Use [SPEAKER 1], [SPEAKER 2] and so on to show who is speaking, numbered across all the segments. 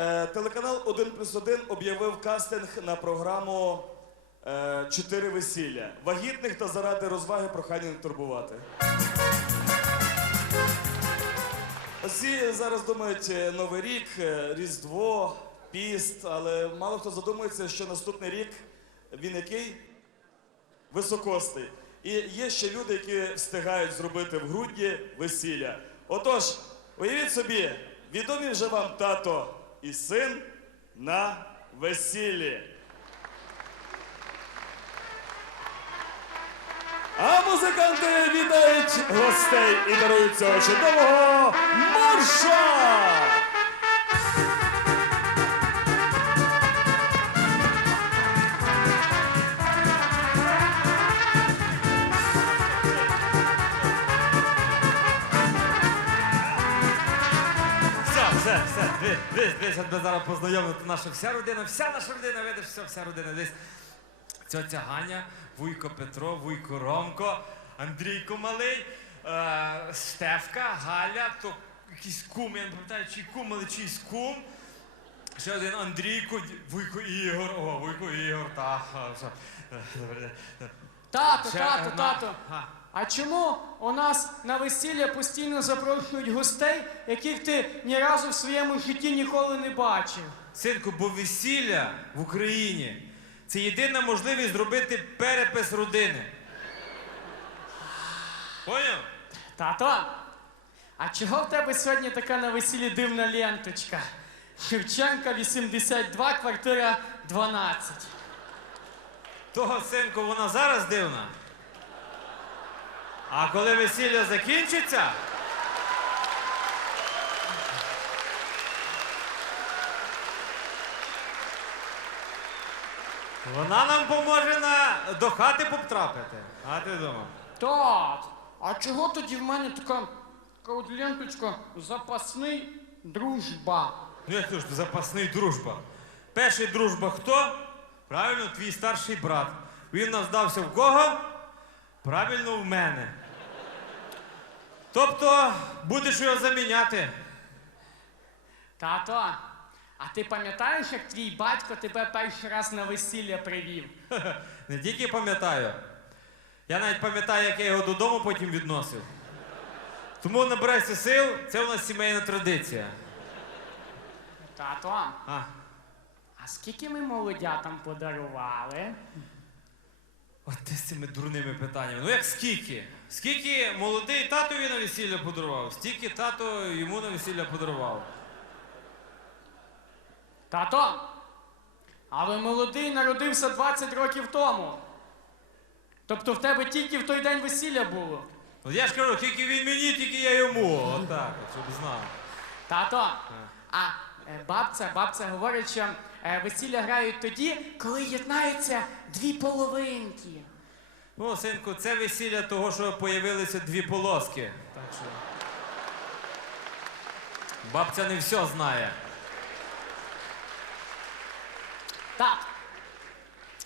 [SPEAKER 1] Е, телеканал 1 плюс 1 об'явив кастинг на програму е, Чотири весілля. Вагітних та заради розваги прохання не турбувати. Всі зараз думають е, Новий рік, Різдво, Піст, але мало хто задумується, що наступний рік він який? Високосний. І є ще люди, які встигають зробити в грудні весілля. Отож, уявіть собі, відомі вже вам тато і син на весіллі. А музиканти вітають гостей і дарують цього чудового марша!
[SPEAKER 2] Дивись, дивись, дивись, я тебе зараз познайомив. Тут наша вся родина, вся наша родина, видиш, все, вся родина. Десь цьоця Ганя, вуйко Петро, вуйко Ромко, Андрійко Малий, е, Штефка, Галя, то якийсь кум, я не пам'ятаю, чий кум, але чийсь кум. Ще один Андрійко, вуйко Ігор, о, вуйко Ігор, та, а, все. Добре, е.
[SPEAKER 3] Тато,
[SPEAKER 2] Ще
[SPEAKER 3] тато,
[SPEAKER 2] одна.
[SPEAKER 3] тато.
[SPEAKER 2] А.
[SPEAKER 3] А чому у нас на весілля постійно запрошують гостей, яких ти ні разу в своєму житті ніколи не бачив?
[SPEAKER 2] Синку, бо весілля в Україні це єдина можливість зробити перепис родини. Поняв?
[SPEAKER 3] Тато, а чого в тебе сьогодні така на весіллі дивна ленточка? Шевченка 82, квартира 12.
[SPEAKER 2] Того, синку, вона зараз дивна. А коли весілля закінчиться. Вона нам поможе на... до хати потрапити. А ти думав?
[SPEAKER 3] Тат, а чого тоді в мене така, така от ленточка запасний дружба?
[SPEAKER 2] Ну як то ж запасний дружба? Перший дружба хто? Правильно, твій старший брат. Він нам здався в кого? Правильно, в мене. Тобто будеш його заміняти.
[SPEAKER 3] Тато, а ти пам'ятаєш, як твій батько тебе перший раз на весілля привів?
[SPEAKER 2] Не тільки пам'ятаю. Я навіть пам'ятаю, як я його додому потім відносив. Тому набирайся сил, це у нас сімейна традиція.
[SPEAKER 3] Тато,
[SPEAKER 2] А,
[SPEAKER 3] а скільки ми молодятам подарували?
[SPEAKER 2] От ти з цими дурними питаннями. Ну як скільки? Скільки молодий татові на весілля подарував, стільки тато йому на весілля подарував.
[SPEAKER 3] Тато, але молодий народився 20 років тому. Тобто в тебе тільки в той день весілля було.
[SPEAKER 2] От я ж кажу, тільки він мені, тільки я йому. Отак, от, щоб знав.
[SPEAKER 3] Тато, а бабця, бабця говорить, що е, весілля грають тоді, коли єднаються дві половинки.
[SPEAKER 2] Ну, синку, це весілля того, що появилися дві полоски. Так що. Бабця не все знає.
[SPEAKER 3] Так.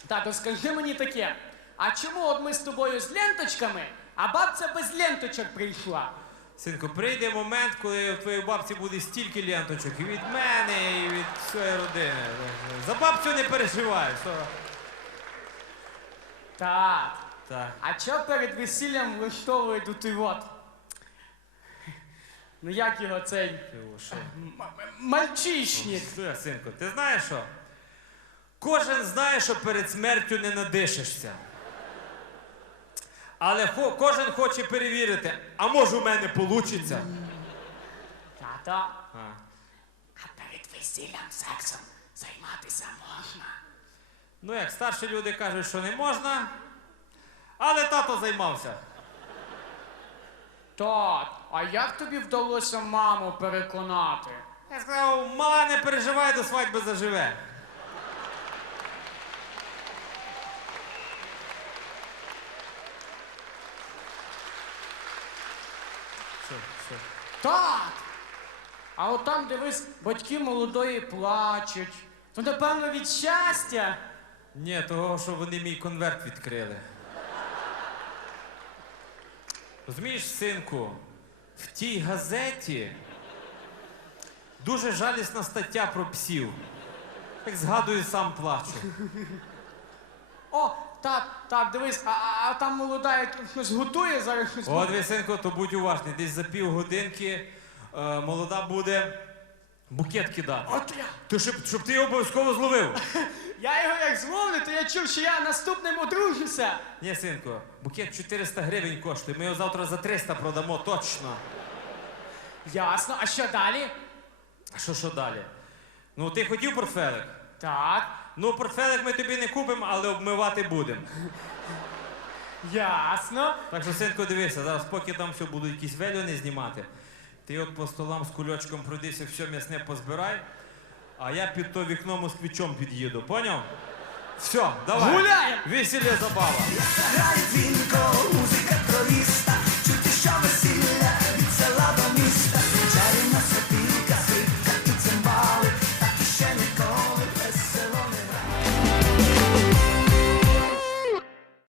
[SPEAKER 3] Тато, скажи мені таке, а чому от ми з тобою з ленточками, а бабця без ленточок прийшла?
[SPEAKER 2] Синку, прийде момент, коли в твоїй бабці буде стільки ленточок і від мене, і від своєї родини. За бабцю не переживай. Що?
[SPEAKER 3] Так.
[SPEAKER 2] Так.
[SPEAKER 3] А чого перед весіллям влаштовують у той от? Ну як його цей
[SPEAKER 2] Ти що?
[SPEAKER 3] м- м- мальчишник?
[SPEAKER 2] Що, синку, ти знаєш що? Кожен знає, що перед смертю не надишишся. Але хо- кожен хоче перевірити, а може у мене вийде.
[SPEAKER 3] Тато, а перед весіллям сексом займатися можна.
[SPEAKER 2] Ну, як старші люди кажуть, що не можна, але тато займався.
[SPEAKER 3] Так, а як тобі вдалося маму переконати?
[SPEAKER 2] Я сказав, мала не переживай, до свадьби заживе. Що, що?
[SPEAKER 3] Так. А от там, дивись, батьки молодої плачуть. То напевно від щастя.
[SPEAKER 2] Ні, того, що вони мій конверт відкрили. Розумієш, синку, в тій газеті Дуже жалісна стаття про псів. Як згадую, сам плачу.
[SPEAKER 3] О, так, так, дивись, а, а, а там молода як щось готує зараз щось.
[SPEAKER 2] От, ви, синку, то будь уважний. Десь за півгодинки е, молода буде букет кидати.
[SPEAKER 3] От я.
[SPEAKER 2] То щоб, щоб ти його обов'язково зловив.
[SPEAKER 3] Я його як зловлю, то я чув, що я наступним одружуся.
[SPEAKER 2] Ні, синку, букет 400 гривень коштує. Ми його завтра за 300 продамо, точно.
[SPEAKER 3] Ясно, а що далі?
[SPEAKER 2] А що що далі? Ну, ти хотів портфелик?
[SPEAKER 3] Так,
[SPEAKER 2] Ну, портфелик ми тобі не купимо, але обмивати будемо.
[SPEAKER 3] ясно.
[SPEAKER 2] Так що, синку, дивися, зараз поки там все будуть якісь вельони знімати. Ти от по столам з кульочком пройдися, все м'ясне позбирай, а я під то вікно москвичом під'їду, поняв? Все, давай.
[SPEAKER 3] Гуляємо!
[SPEAKER 2] Весілля забава.
[SPEAKER 4] Грає твій